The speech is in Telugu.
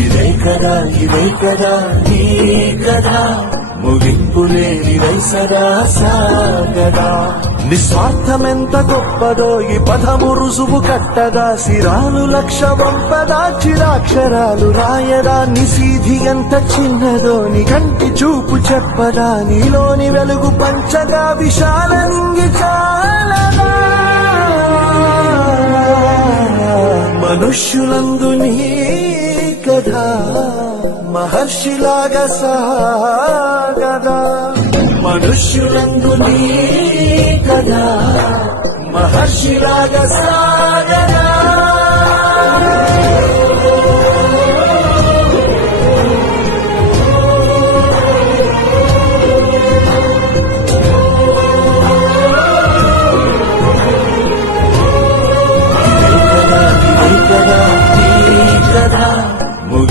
ఇదే కదా నీ కదా ముగింపు లేనిదై సదా సాగదా నిస్వార్థమెంత గొప్పదో ఈ పదము రుజువు కట్టదా సిరాలు లక్ష వంపదా చిరాక్షరాలు రాయదా నిసీధి ఎంత చిన్నదో నీ కంటి చూపు చెప్పదా నీలోని వెలుగు పంచగా విశాలంగి చాలదా మనుష్యులందు నీ కథ మహర్షిలాగా సాగదా మనుష్యులందు నీ కథ మహర్షిలాగా సాగదా